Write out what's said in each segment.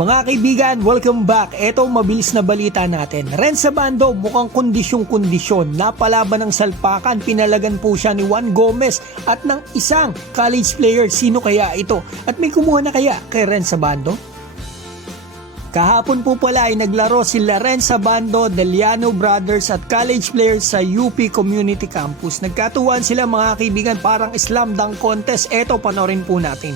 Mga kaibigan, welcome back. Ito mabilis na balita natin. Renz Abando mukhang kondisyong-kondisyon. Napalaban ng salpakan, pinalagan po siya ni Juan Gomez at ng isang college player. Sino kaya ito? At may kumuha na kaya kay Renz Abando? Kahapon po pala ay naglaro sila Renz Abando, Deliano Brothers at college players sa UP Community Campus. Nagkatuwaan sila mga kaibigan, parang slam dunk contest. Ito, panorin po natin.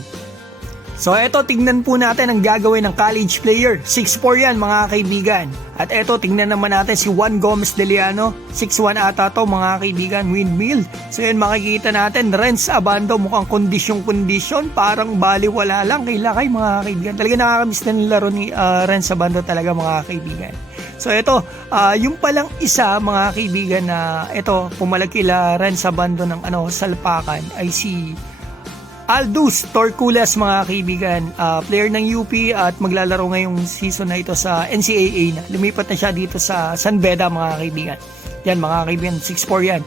So eto, tignan po natin ang gagawin ng college player. 6'4 yan mga kaibigan. At eto, tignan naman natin si Juan Gomez Deliano. 6'1 ata to mga kaibigan, windmill. So yun, makikita natin, Renz Abando mukhang kondisyon. Parang baliwala lang kay Lakay mga kaibigan. Talaga nakakamiss na nilaro ni Renz Abando talaga mga kaibigan. So ito, yung palang isa mga kaibigan na ito, pumalag kila Renz Abando ng salpakan ay si Aldous Torculas mga kaibigan, player ng UP at maglalaro ngayong season na ito sa NCAA na. Lumipat na siya dito sa San Beda mga kaibigan. Yan mga kaibigan, 6'4 yan.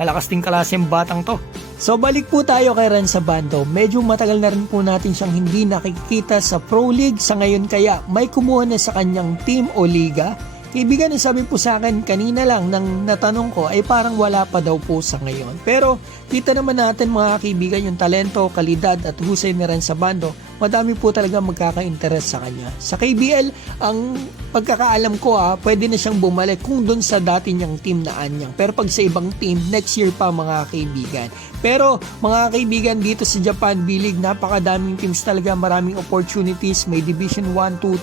Malakas din klase yung batang to. So balik po tayo kay Renz Abando. Medyo matagal na rin po natin siyang hindi nakikita sa Pro League. Sa ngayon kaya may kumuha na sa kanyang team o liga. Kaibigan, sabi po sa akin kanina lang nang natanong ko ay parang wala pa daw po sa ngayon. Pero kita naman natin mga kaibigan yung talento, kalidad at husay ni Renz Abando. Madami po talaga magkaka-interest sa kanya. Sa KBL, ang pagkakaalam ko pwede na siyang bumalik kung doon sa dati niyang team na Anyang. Pero pag sa ibang team, next year pa mga kaibigan. Pero mga kaibigan, dito sa Japan B-League, napakadaming teams talaga, maraming opportunities. May Division 1, 2,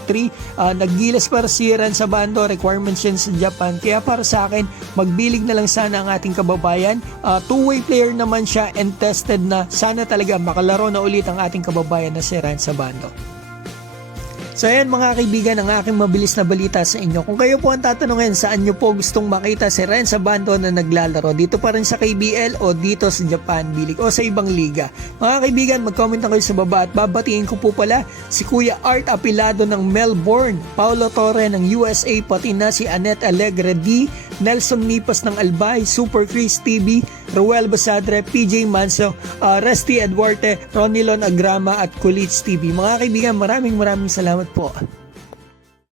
3. Naggilas para si Renz Abando, requirements yan sa Japan. Kaya para sa akin, mag-B-League na lang sana ang ating kababayan. Two-way player naman siya and tested na. Sana talaga makalaro na ulit ang ating kababayan na si Renz Abando. So ayan mga kaibigan, ang aking mabilis na balita sa inyo. Kung kayo po ang tatanungin saan nyo po gustong makita si Renz Abando na naglalaro, dito pa rin sa KBL o dito sa Japan B-League o sa ibang liga. Mga kaibigan, mag-comment na kayo sa baba at babatiin ko po pala si Kuya Art Apilado ng Melbourne, Paulo Torre ng USA, pati na si Annette Alegre D, Nelson Nipas ng Albay, Super Chris TV, Ruel Basadre, PJ Manso, Resty Eduarte, Ronilon Agrama at Kulits TV. Mga kaibigan, maraming salamat po.